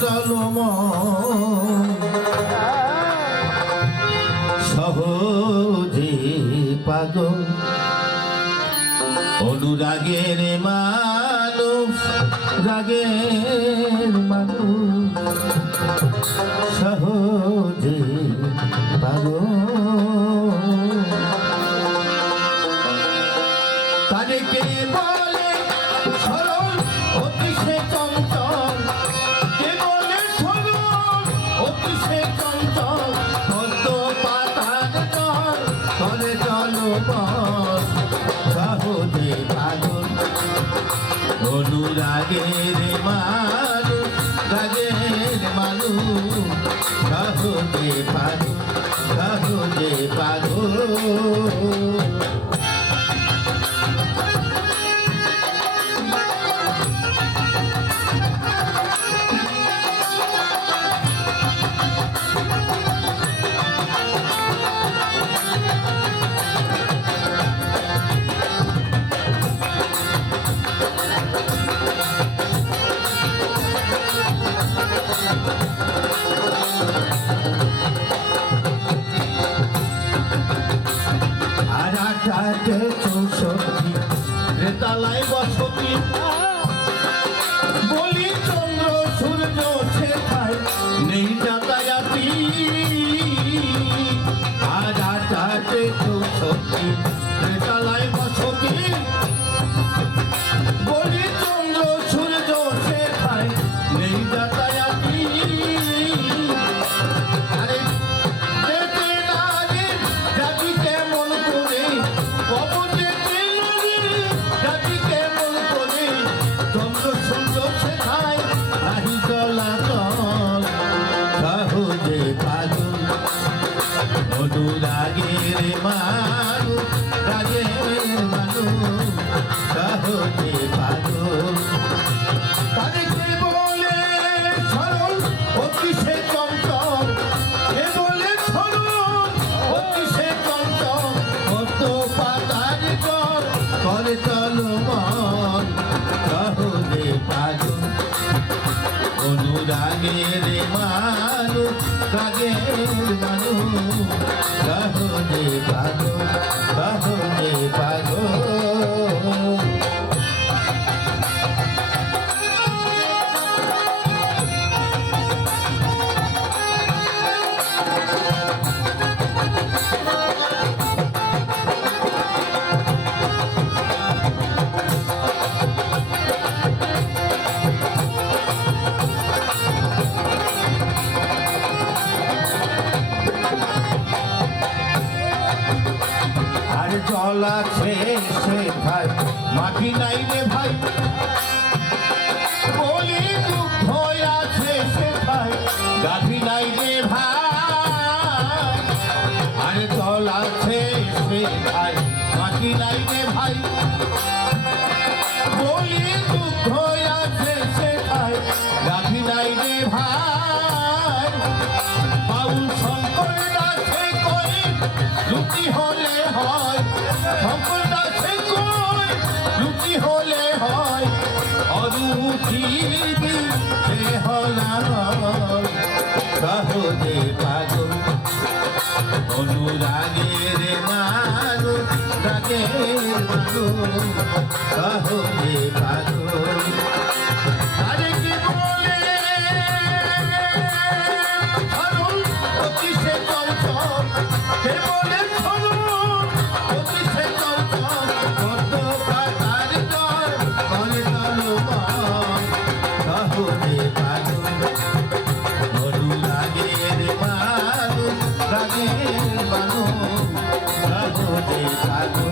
চলো সহজে পাগল অনুরাগের মানুষ রাগের মানুষ সহজে পাগল। তাদেরকে সহজে পাগল অনুরাগের মানুষ রাগের মানুষ সহজে পাগল সহজে পাগল। আকাশে চৌষট্টি রেতালায় বসতি। অনুরাগের মানুষ রাগের মানুষ। আছে সে ভাই, মাটি নাই রে ভাই। বলি দুঃখ আছে সে ভাই, গাভি নাই রে ভাই। আছে সে ভাই, মাটি নাই রে ভাই। বলি দুঃখ আছে সে ভাই, গাভি নাই রে ভাই। শঙ্কর দাসে কই লুচি হলে সে হলা সহজে পাগল। অনুরাগের মানুষ রাগের মানুষ সহজে পাগল। সহজে